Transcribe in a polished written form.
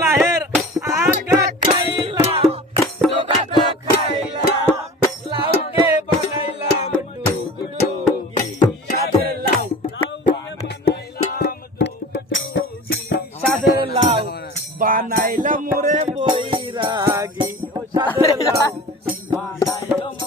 লাহের আগা খাইলা জোগাত খাইলা লাউকে বানাইলাম ডুগডুগি সাদের লাউ বানাইলাম ডুগডুগি সাদের লাউ বানাইলাম রে বৈরাগী সাদের লাউ বানাইলাম